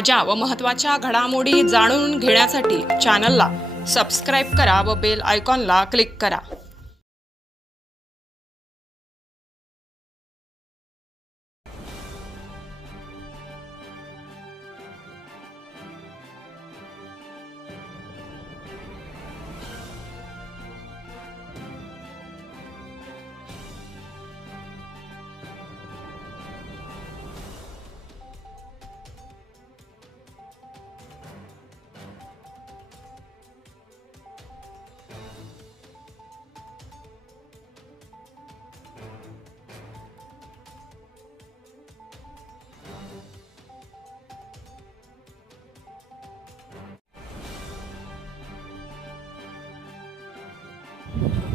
ताज्या व महत्त्वाच्या घडामोडी जाणून घेण्यासाठी चॅनलला सबस्क्राईब करा व बेल आयकॉनला क्लिक करा।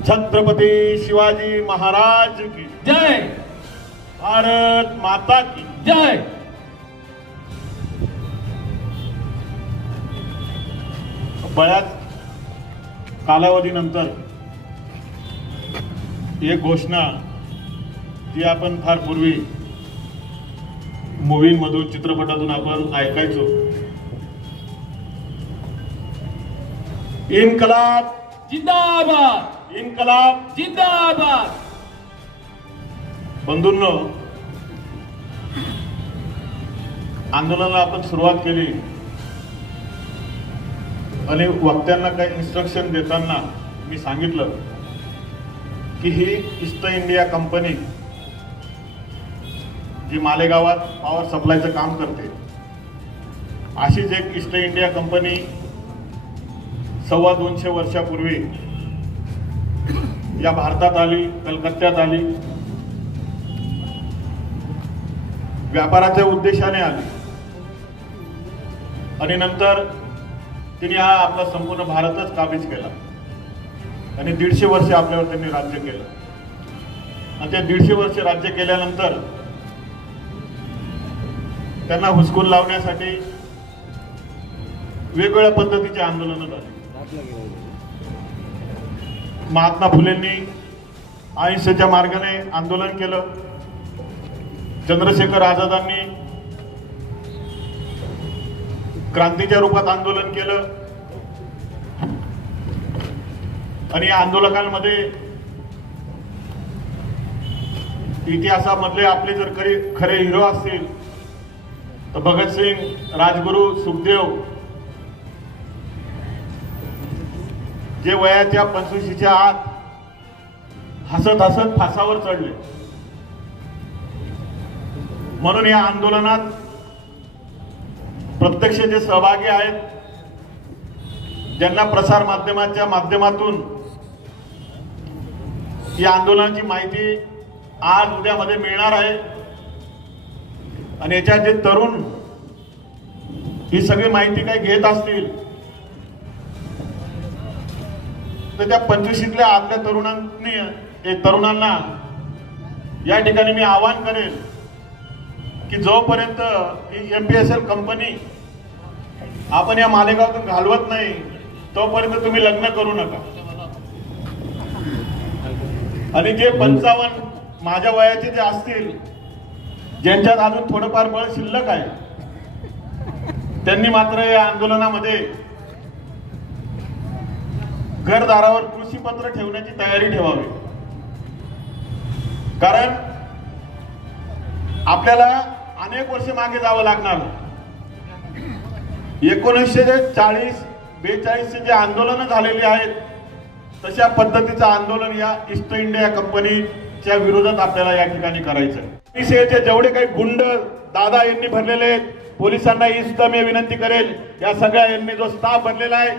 छत्रपति शिवाजी महाराज की जय। भारत माता की जय। बऱ्याच कालावधीनंतर एक घोषणा जी आपण फार पूर्वी मूव्हीमधून चित्रपटातून आपण ऐकायचो, इन्कलाब जिंदाबाद, इन्कलाब जिंदाबाद। बंधूंनो, आंदोलनाला आपण सुरुवात केली आणि वक्त्यांना काही इन्स्ट्रक्शन देताना मी सांगितलं की ही ईस्ट इंडिया कंपनी जी मालेगावात पॉवर सप्लायचं काम करते, अशीच एक ईस्ट इंडिया कंपनी 250 वर्षापूर्वी या भारतात आली, कलकत्त्यात आली, व्यापाराच्या उद्देशाने आली आणि नंतर तिने हा आपला संपूर्ण भारतच काबीज केला आणि 150 वर्ष आपल्यावर त्यांनी राज्य केलं। आणि ते 150 वर्ष राज्य केल्यानंतर त्यांना हुसकून लावण्यासाठी वेगवेगळ्या पद्धतीचे आंदोलन झाले। महात्मा फुलेंनी अहिंसेच्या मार्गाने आंदोलन केलं, चंद्रशेखर आझादांनी क्रांतीच्या रूपात आंदोलन केलं आणि या आंदोलकांमध्ये इतिहासामधले आपले जर खरे हिरो असतील तर भगतसिंग, राजगुरू, सुखदेव, जे वयाच्या 25च्या आत हसत हसत फासावर चढले। म्हणून या आंदोलनात प्रत्यक्ष जे सहभागी आहेत, ज्यांना प्रसार माध्यमाच्या माध्यमातून या आंदोलनाची माहिती आज उद्यामध्ये मिळणार आहे आणि याच्यात जे तरुण ही सगळी माहिती काही घेत असतील तर त्या 25ल्या आतल्या तरुणांना या ठिकाणी मी आवाहन करेल की जोपर्यंत ही MPSL कंपनी आपण या मालेगावातून घालवत नाही तोपर्यंत तुम्ही लग्न करू नका। आणि जे 55 माझ्या वयाचे जे असतील, ज्यांच्यात अजून थोडंफार बळ शिल्लक आहे, त्यांनी मात्र या आंदोलनामध्ये घरदारावर कृषीपत्र ठेवण्याची तयारी ठेवावी। कारण आपल्याला अनेक वर्ष मागे जावं लागणार। 1940-42 जे आंदोलन झालेली आहेत तशा पद्धतीचं आंदोलन या ईस्ट इंडिया कंपनीच्या विरोधात आपल्याला या ठिकाणी करायचं आहे। जेवढे काही गुंड दादा यांनी भरलेले आहेत, पोलिसांना ही सुद्धा मी विनंती करेल, या सगळ्या यांनी जो स्टाफ भरलेला आहे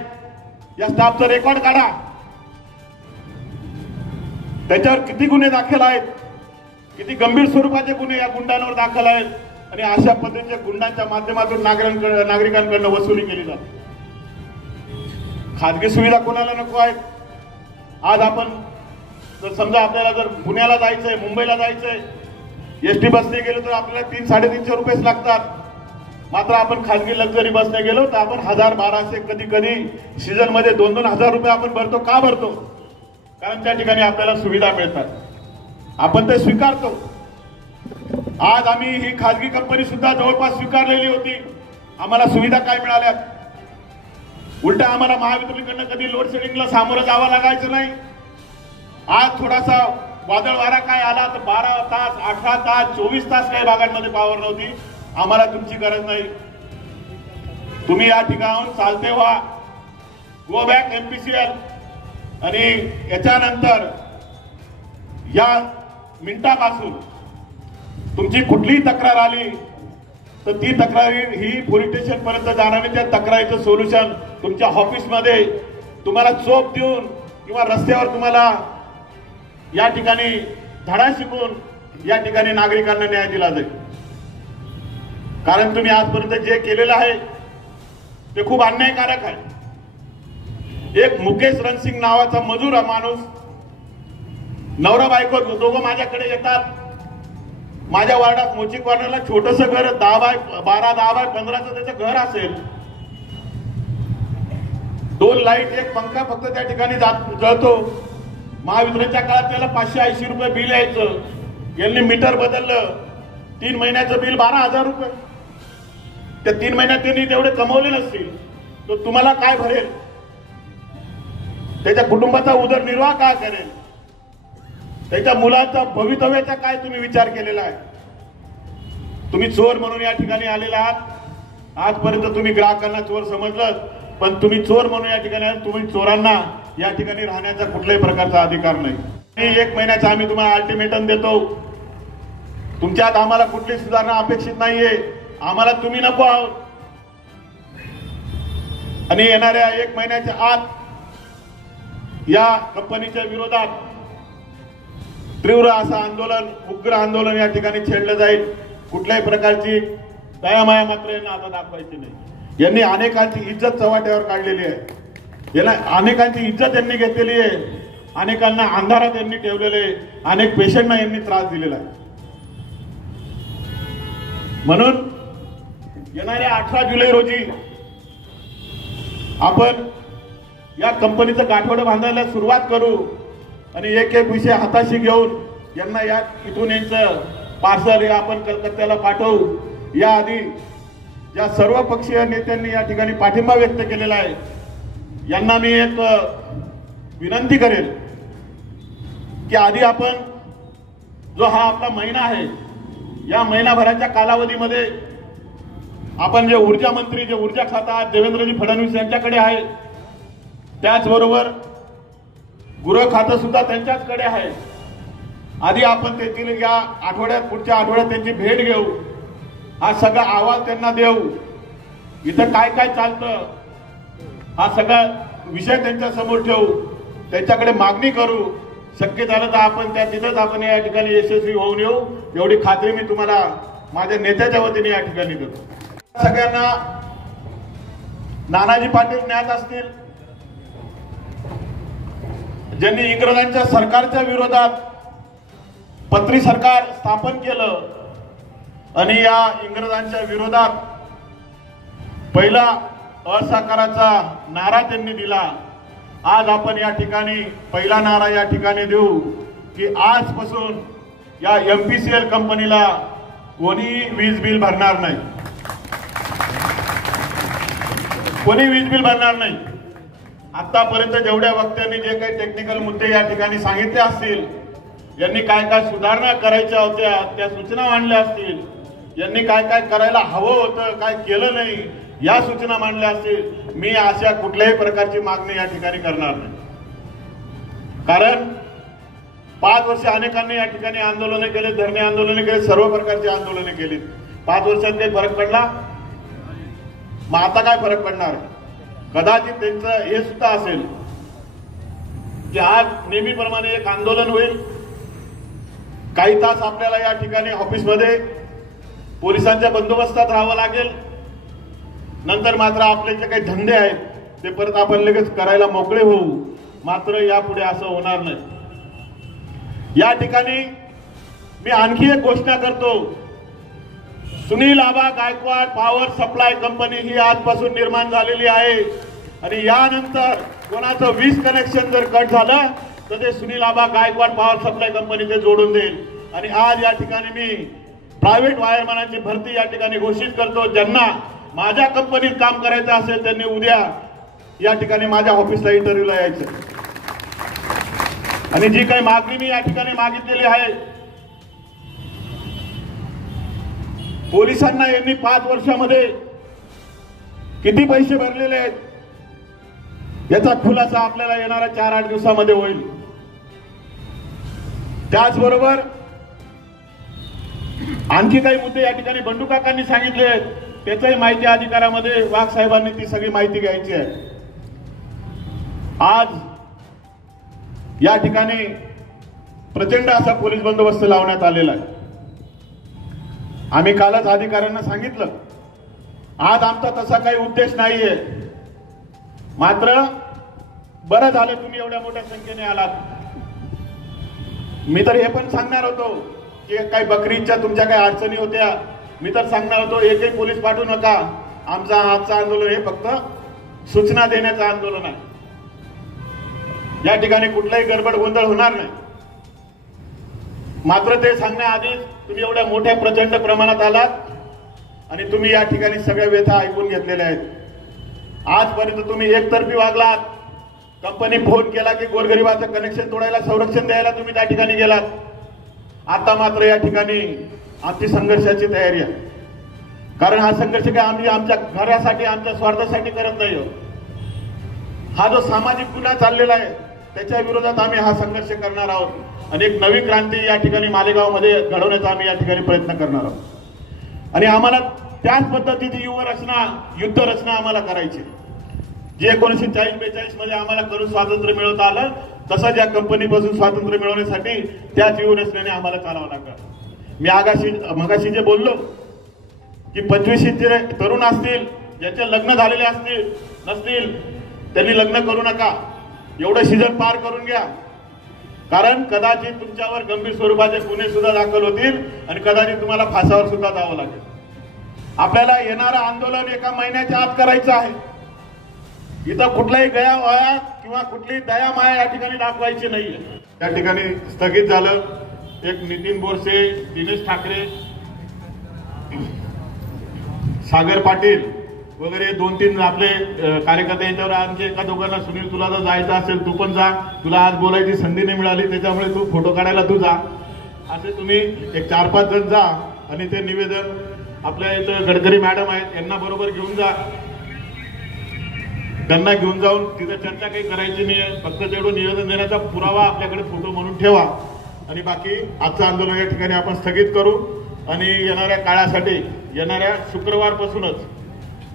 या स्टाफचं रेकॉर्ड काढा, त्याच्यावर किती गुन्हे दाखल आहेत, किती गंभीर स्वरूपाचे गुन्हे या गुंडांवर दाखल आहेत आणि अशा पद्धतीच्या गुंडांच्या माध्यमातून नागरिकांकडून वसुली केली जाते। खाजगी सुविधा कोणाला नको आहेत? आज आपण जर समजा आपल्याला जर पुण्याला जायचंय, मुंबईला जायचंय, ST बसने गेलो तर आपल्याला 300-350 रुपये लागतात। मात्र आपण खाजगी लक्झरी बसने गेलो तर आपण 1000-1200, कधी कधी सीझन मध्ये 2-2 रुपये आपण भरतो। का भरतो? कारण त्या ठिकाणी आपल्याला सुविधा मिळतात, आपण ते स्वीकारतो। आज आम्ही ही खाजगी कंपनी सुद्धा जवळपास स्वीकारलेली होती आम्हाला सुविधा काय मिळाल्या? उलटा आम्हाला महावितरणकडनं कधी लोड शेडिंगला सामोरं जावं लागायचं नाही. आज थोडासा वादळ वारा काय आला तर 12 तास 18 तास 24 तास काही भागांमध्ये पॉवर नव्हती. आम्हाला तुमची गरज नाही. तुम्ही या ठिकाणाहून चालते व्हा, गो बॅक एमपीसीएल. आणि याच्यानंतर या मिनिटापासून तुमची कुठलीही तक्रार आली तर ती तक्रार ही पोलीस स्टेशन पर्यंत जाणार नाही. त्या तक्रारीचं सोल्युशन तुमच्या ऑफिसमध्ये तुम्हाला चोप देऊन किंवा रस्त्यावर तुम्हाला या ठिकाणी धडा शिकून या ठिकाणी नागरिकांना न्याय दिला जाईल. कारण तुम्ही आजपर्यंत जे केलेलं आहे ते खूप अन्यायकारक आहे. एक मुकेश रणसिंग नावाचा मजूर माणूस, नवरा बायको दोघं माझ्याकडे येतात. माझ्या वार्डात मोची कॉर्नरला छोटस घर 10 बाय 12 10 बाय 15चं त्याचं घर असेल. 2 लाईट 1 पंखा फक्त त्या ठिकाणी जळतो. महावितरणच्या काळात त्याला 580 रुपये बिल यायचं. यांनी मीटर बदललं, 3 महिन्याचं बिल 12,000 रुपये. त्या 3 महिन्यात त्यांनी तेवढे कमवले नसतील तर तुम्हाला काय भरेल? त्याच्या कुटुंबाचा उदरनिर्वाह काय करेल? त्याच्या मुलाचा भवितव्याचा काय तुम्ही विचार केलेला आहे? तुम्ही चोर म्हणून या ठिकाणी आलेला आहात. आजपर्यंत तुम्ही ग्राहकांना चोर समजलं, पण तुम्ही चोर म्हणून या ठिकाणी आले. तुम्ही चोरांना या ठिकाणी राहण्याचा कुठल्याही प्रकारचा अधिकार नाही. 1 महिन्याचा आम्ही तुम्हाला अल्टिमेटम देतो. तुमच्यात आम्हाला कुठली सुधारणा अपेक्षित नाहीये. आम्हाला तुम्ही नको आहोत. आणि येणाऱ्या 1 महिन्याच्या आत या कंपनीच्या विरोधात तीव्र असं आंदोलन, उग्र आंदोलन या ठिकाणी छेडलं जाईल. कुठल्याही प्रकारची दयामाया मात्र यांना आता दाखवायची नाही. यांनी अनेकांची इज्जत चव्हाट्यावर काढलेली आहे. याला अनेकांची इज्जत यांनी घेतलेली आहे. अनेकांना अंधारात यांनी ठेवलेले, अनेक पेशंटना यांनी त्रास दिलेला आहे. म्हणून येणाऱ्या 18 जुलै रोजी आपण या कंपनीचं गाठोडं बांधायला सुरुवात करू आणि एक एक विषय हाताशी घेऊन यांना या इथून यांचं पार्सल आपण कलकत्त्याला पाठवू. याआधी ज्या सर्व पक्षीय नेत्यांनी या ठिकाणी पाठिंबा व्यक्त केलेला आहे यांना मी एक विनंती करेल की आधी आपण जो हा आपला महिना आहे या महिनाभराच्या कालावधीमध्ये आपण जे ऊर्जा मंत्री, जे ऊर्जा खाता देवेंद्रजी फडणवीस यांच्याकडे आहे, त्याचबरोबर गृह खातं सुद्धा त्यांच्याचकडे आहे. आधी आपण तेथील या आठवड्यात, पुढच्या आठवड्यात त्यांची भेट घेऊ. हा सगळा अहवाल त्यांना देऊ. इथं काय काय चालतं हा सगळा विषय त्यांच्या समोर ठेवू. त्यांच्याकडे मागणी करू. शक्य झालं तर आपण त्या तिथंच आपण या ठिकाणी यशस्वी होऊन येऊ, एवढी खात्री मी तुम्हाला माझ्या नेत्याच्या वतीने या ठिकाणी देतो. सगळ्यांना नानाजी पाटील ज्ञात असतील, ज्यांनी इंग्रजांच्या सरकारच्या विरोधात पत्री सरकार स्थापन केलं आणि या इंग्रजांच्या विरोधात पहिला असहकाराचा नारा त्यांनी दिला. आज आपण या ठिकाणी पहिला नारा या ठिकाणी देऊ की आजपासून या एमपीसीएल कंपनीला कोणी वीज बिल भरणार नाही. कोणी वीज बिल भरणार नाही. आतापर्यंत जेवढ्या वक्त्यांनी जे काही टेक्निकल मुद्दे या ठिकाणी सांगितले असतील, यांनी काय काय सुधारणा करायच्या होत्या त्या सूचना मांडल्या असतील, यांनी काय काय करायला हवं होतं काय केलं नाही या सूचना मांडल्या असतील, मी अशा कुठल्याही प्रकारची मागणी या ठिकाणी करणार नाही. कारण 5 वर्ष अनेकांनी या ठिकाणी आंदोलनं केले, धरणे आंदोलनं केले, सर्व प्रकारची आंदोलने केली. 5 वर्षात काही फरक पडला? मग आता काय फरक पडणार? कदाचित त्यांचं हे सुद्धा असेल की आज नेहमीप्रमाणे एक आंदोलन होईल. काही तास आपल्याला या ठिकाणी ऑफिसमध्ये पोलिसांच्या बंदोबस्तात राहावं लागेल. नंतर मात्र आपले जे काही धंदे आहेत ते परत आपण लगेच करायला मोकळे होऊ. मात्र यापुढे असं होणार नाही. या ठिकाणी मी आणखी एक घोषणा करतो. सुनील आबा गायकवाड पॉवर सप्लाय कंपनी ही आजपासून निर्माण झालेली आहे आणि यानंतर कोणाचं वीज कनेक्शन जर कट झालं तर ते सुनील आबा गायकवाड पॉवर सप्लाय कंपनी ते जोडून देईल. आणि आज या ठिकाणी मी प्रायव्हेट वायरमॅनांची भरती या ठिकाणी घोषित करतो. ज्यांना माझ्या कंपनीत काम करायचं असेल त्यांनी उद्या या ठिकाणी माझ्या ऑफिसला इंटरव्ह्यूला यायचं आणि जी काही मागणी मी या ठिकाणी मागितलेली आहे, पोलिसांना यांनी 5 वर्षामध्ये किती पैसे भरलेले आहेत याचा खुलासा आपल्याला येणाऱ्या 4-8 दिवसामध्ये होईल. त्याचबरोबर आणखी काही मुद्दे या ठिकाणी बंडू काकांनी सांगितले आहेत, त्याचाही माहिती अधिकारामध्ये वाघ साहेबांनी ती सगळी माहिती घ्यायची आहे. आज या ठिकाणी प्रचंड असा पोलीस बंदोबस्त लावण्यात आलेला आहे. आम्ही कालच अधिकाऱ्यांना सांगितलं, आज आमचा तसा काही उद्देश नाहीये, मात्र बरं झालं तुम्ही एवढ्या मोठ्या संख्येने आलात. मी तर हे पण सांगणार होतो की काही बकरीच्या तुमच्या काही अडचणी होत्या, मी तर सांगणार होतो एकही पोलीस पाठवू नका, आमचं आंदोलन हे फक्त सूचना देण्याचं आंदोलन आहे. या ठिकाणी कुठलाही गडबड गोंधळ होणार नाही. मात्र ते सांगण्याआधीच तुम्ही एवढ्या मोठ्या प्रचंड प्रमाणात आलात आणि तुम्ही या ठिकाणी सगळ्या व्यथा ऐकून घेतलेल्या आहेत. आजपर्यंत तुम्ही एकतर्फी वागलात. कंपनी फोन केला की गोरगरिबाचं कनेक्शन तोडायला, संरक्षण द्यायला तुम्ही त्या ठिकाणी गेलात. आता मात्र या ठिकाणी आमची संघर्षाची तयारी आहे. कारण हा संघर्ष काय आम्ही आमच्या घरासाठी, आमच्या स्वार्थासाठी करत नाही. हा जो सामाजिक गुन्हा चाललेला आहे त्याच्या विरोधात आम्ही हा संघर्ष करणार आहोत आणि एक नवी क्रांती या ठिकाणी मालेगावमध्ये घडवण्याचा आम्ही या ठिकाणी प्रयत्न करणार आहोत. आणि आम्हाला त्याच पद्धतीची युद्ध रचना आम्हाला करायची. जे 1940-42 मध्ये आम्हाला करून स्वातंत्र्य मिळवता आलं, तसंच या कंपनीपासून स्वातंत्र्य मिळवण्यासाठी त्याच व्यूहरचनेने आम्हाला चालावं लागलं. मी मगाशी जे बोललो की 25 जे तरुण असतील, ज्यांचे लग्न झालेले नसतील, त्यांनी लग्न करू नका. एवढं सीझन पार करून घ्या. कारण कदाचित तुमच्यावर गंभीर स्वरूपाचे गुन्हे सुद्धा दाखल होतील आणि कदाचित तुम्हाला फासावर सुद्धा जावं लागेल. आपल्याला येणारं आंदोलन 1 महिन्याच्या आत करायचं आहे. इथं कुठलाही गयावया किंवा कुठली दयामाया या ठिकाणी दाखवायची नाहीये. त्या ठिकाणी स्थगित झालं. एक नितीन बोरसे, दिनेश ठाकरे, सागर पाटील वगैरे 2-3 आपले कार्यकर्ते यांच्यावर आणखी एका दोघांना, सुनील तुला जर जायचं असेल तू पण जा, तुला आज बोलायची संधी नाही मिळाली त्याच्यामुळे तू फोटो काढायला तू जा, असे तुम्ही एक 4-5 जण जा आणि ते निवेदन आपल्या इथं गडकरी मॅडम आहेत यांना बरोबर घेऊन जा. त्यांना घेऊन जाऊन तिथं चर्चा काही करायची नाही, फक्त तेवढं निवेदन देण्याचा पुरावा आपल्याकडे फोटो म्हणून ठेवा आणि बाकी आजचं आंदोलन या ठिकाणी आपण स्थगित करू. आणि येणाऱ्या काळासाठी, येणाऱ्या शुक्रवारपासूनच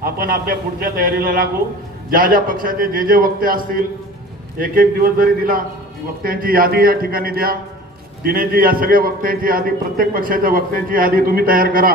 आपण आपल्या पुढच्या तयारीला लागू. ज्या पक्षाचे जे वक्ते असतील, 1-1 दिवस जरी दिला, वक्त्यांची यादी या ठिकाणी द्या. दिनेशजी, या सगळ्या वक्त्यांची यादी, प्रत्येक पक्षाच्या वक्त्यांची यादी तुम्ही तयार करा.